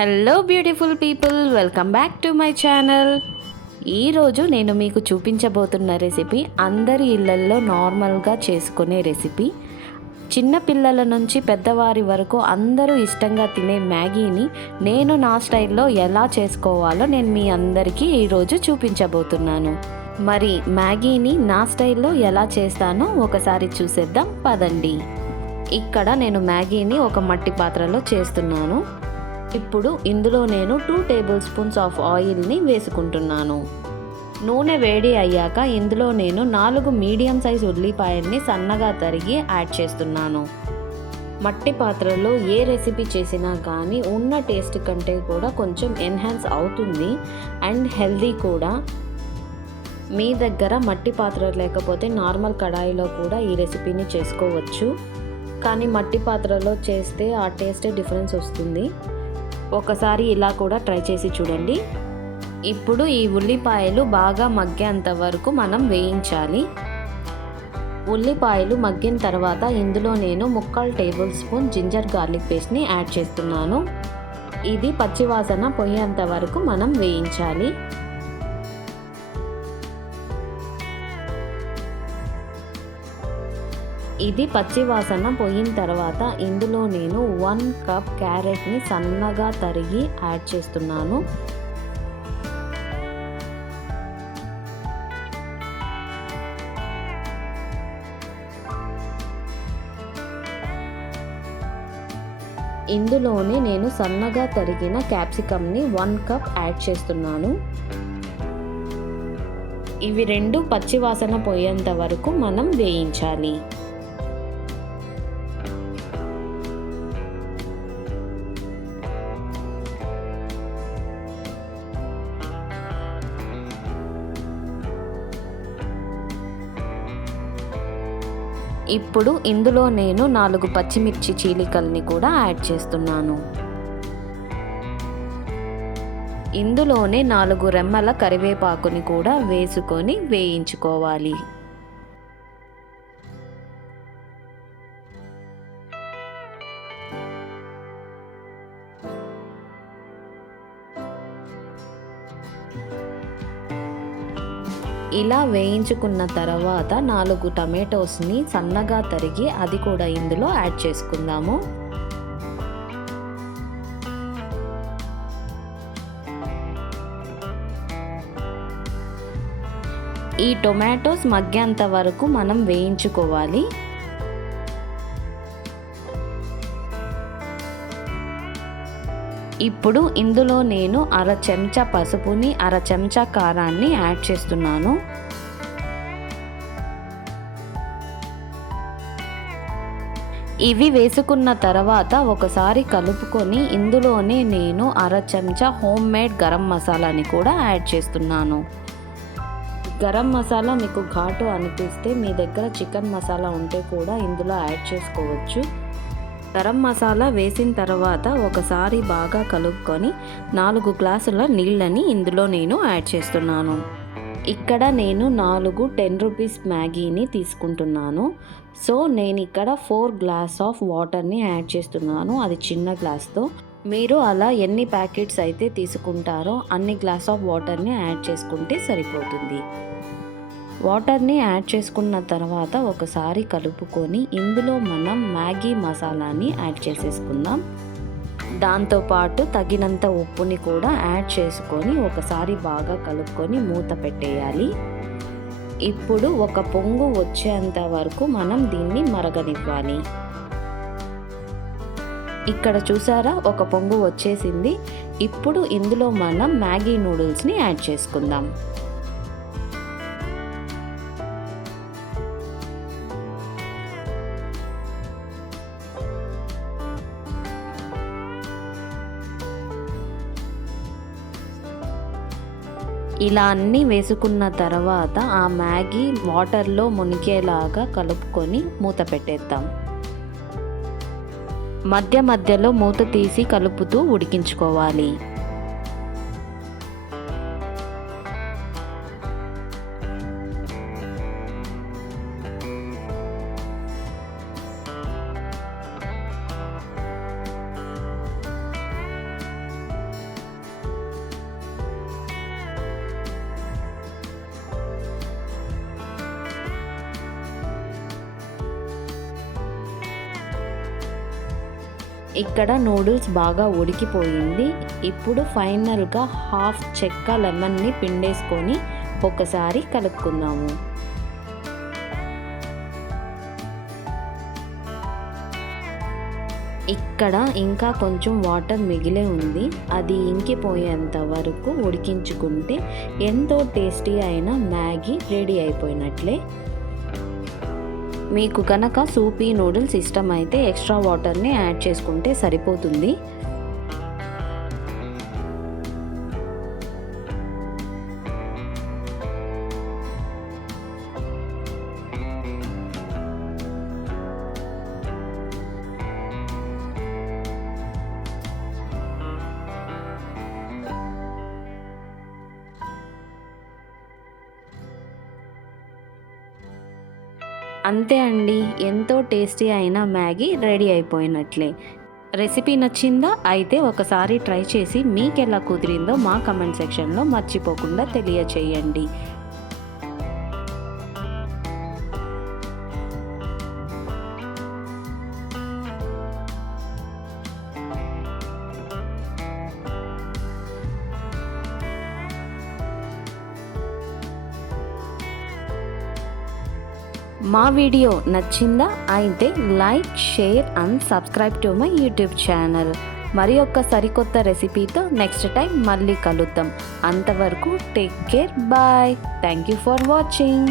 Hello beautiful people welcome back to my channel ఈరోజు నేను మీకు చూపించబోతున్న రెసిపీ అందరి ఇళ్ళల్లో నార్మల్గా చేసుకునే రెసిపీ చిన్న పిల్లల నుంచి పెద్దవారి వరకు అందరూ ఇష్టంగా తినే మ్యాగీని నేను నా స్టైల్లో ఎలా చేసుకోవాలో నేను మీ అందరికీ ఈరోజు చూపించబోతున్నాను. మరి మ్యాగీని నా స్టైల్లో ఎలా చేస్తానో ఒకసారి చూసేద్దాం పదండి. ఇక్కడ నేను మ్యాగీని ఒక మట్టి పాత్రలో చేస్తున్నాను. ఇప్పుడు ఇందులో నేను టూ టేబుల్ స్పూన్స్ ఆఫ్ ఆయిల్ని వేసుకుంటున్నాను. నూనె వేడి అయ్యాక ఇందులో నేను నాలుగు మీడియం సైజ్ ఉల్లిపాయల్ని సన్నగా తరిగి యాడ్ చేస్తున్నాను. మట్టి పాత్రలో ఏ రెసిపీ చేసినా కానీ ఉన్న టేస్ట్ కంటే కూడా కొంచెం ఎన్హాన్స్ అవుతుంది అండ్ హెల్దీ కూడా. మీ దగ్గర మట్టి పాత్ర లేకపోతే నార్మల్ కడాయిలో కూడా ఈ రెసిపీని చేసుకోవచ్చు. కానీ మట్టి పాత్రలో చేస్తే ఆ టేస్టే డిఫరెన్స్ వస్తుంది. ఒకసారి ఇలా కూడా ట్రై చేసి చూడండి. ఇప్పుడు ఈ ఉల్లిపాయలు బాగా మగ్గేంత వరకు మనం వేయించాలి. ఉల్లిపాయలు మగ్గిన తర్వాత ఇందులో నేను ముక్కాలు టేబుల్ స్పూన్ జింజర్ గార్లిక్ పేస్ట్ని యాడ్ చేస్తున్నాను. ఇది పచ్చివాసన పోయేంత వరకు మనం వేయించాలి. ఇది పచ్చివాసన పోయిన తర్వాత ఇందులో నేను వన్ కప్ క్యారెట్ని సన్నగా తరిగి యాడ్ చేస్తున్నాను. ఇందులోనే నేను సన్నగా తరిగిన క్యాప్సికమ్ని వన్ కప్ యాడ్ చేస్తున్నాను. ఇవి రెండు పచ్చివాసన పోయేంత వరకు మనం వేయించాలి. ఇప్పుడు ఇందులో నేను నాలుగు పచ్చిమిర్చి చీలికల్ని కూడా యాడ్ చేస్తున్నాను. ఇందులోనే నాలుగు రెమ్మల కరివేపాకుని కూడా వేసుకొని వేయించుకోవాలి. ఇలా వేయించుకున్న తర్వాత నాలుగు టమాటోస్ని సన్నగా తరిగి అది కూడా ఇందులో యాడ్ చేసుకుందాము. ఈ టొమాటోస్ మగ్గేంత వరకు మనం వేయించుకోవాలి. ఇప్పుడు ఇందులో నేను అర చెంచా పసుపుని అర చెంచా కారాన్ని యాడ్ చేస్తున్నాను. ఇవి వేసుకున్న తర్వాత ఒకసారి కలుపుకొని ఇందులోనే నేను అర చెంచా హోమ్ మేడ్ గరం మసాలాని కూడా యాడ్ చేస్తున్నాను. గరం మసాలా మీకు ఘాటు అనిపిస్తే మీ దగ్గర చికెన్ మసాలా ఉంటే కూడా ఇందులో యాడ్ చేసుకోవచ్చు. గరం మసాలా వేసిన తర్వాత ఒకసారి బాగా కలుపుకొని నాలుగు గ్లాసుల నీళ్ళని ఇందులో నేను యాడ్ చేస్తున్నాను. ఇక్కడ నేను నాలుగు టెన్ రూపీస్ మ్యాగీని తీసుకుంటున్నాను. సో నేను ఇక్కడ ఫోర్ గ్లాస్ ఆఫ్ వాటర్ని యాడ్ చేస్తున్నాను. అది చిన్న గ్లాస్తో. మీరు అలా ఎన్ని ప్యాకెట్స్ అయితే తీసుకుంటారో అన్ని గ్లాస్ ఆఫ్ వాటర్ని యాడ్ చేసుకుంటే సరిపోతుంది. వాటర్ని యాడ్ చేసుకున్న తర్వాత ఒకసారి కలుపుకొని ఇందులో మనం మ్యాగీ మసాలాని యాడ్ చేసేసుకుందాం. దాంతోపాటు తగినంత ఉప్పుని కూడా యాడ్ చేసుకొని ఒకసారి బాగా కలుపుకొని మూత పెట్టేయాలి. ఇప్పుడు ఒక పొంగు వచ్చేంత వరకు మనం దీన్ని మరగనివ్వాలి. ఇక్కడ చూసారా? ఒక పొంగు వచ్చేసింది. ఇప్పుడు ఇందులో మనం మ్యాగీ నూడిల్స్ని యాడ్ చేసుకుందాం. ఇలా అన్నీ వేసుకున్న తర్వాత ఆ మ్యాగీ వాటర్లో మునిగేలాగా కలుపుకొని మూత పెట్టేద్దాం. మధ్య మధ్యలో మూత తీసి కలుపుతూ ఉడికించుకోవాలి. ఇక్కడ నూడిల్స్ బాగా ఉడికిపోయింది. ఇప్పుడు ఫైనల్గా హాఫ్ చెక్క లెమన్ని పిండేసుకొని ఒకసారి కలుపుకుందాము. ఇక్కడ ఇంకా కొంచెం వాటర్ మిగిలే ఉంది. అది ఇంకిపోయేంత వరకు ఉడికించుకుంటే ఎంతో టేస్టీ అయిన మ్యాగీ రెడీ అయిపోయినట్లే. మీకు కనుక సూపీ నూడిల్స్ ఇష్టమైతే ఎక్స్ట్రా వాటర్ని యాడ్ చేసుకుంటే సరిపోతుంది. అంతే అండి ఎంతో టేస్టీ అయిన మ్యాగీ రెడీ అయిపోయినట్లే. రెసిపీ నచ్చిందా అయితే ఒకసారి ట్రై చేసి మీకు ఎలా కుదిరిందో మా కమెంట్ సెక్షన్లో మర్చిపోకుండా తెలియచేయండి. మా వీడియో నచ్చిందా అయితే like share and subscribe to my YouTube channel. మరి ఒక్క సరికొత్త రెసిపీతో నెక్స్ట్ టైం మళ్ళీ కలుద్దాం. అంతవరకు take care bye. Thank you for watching.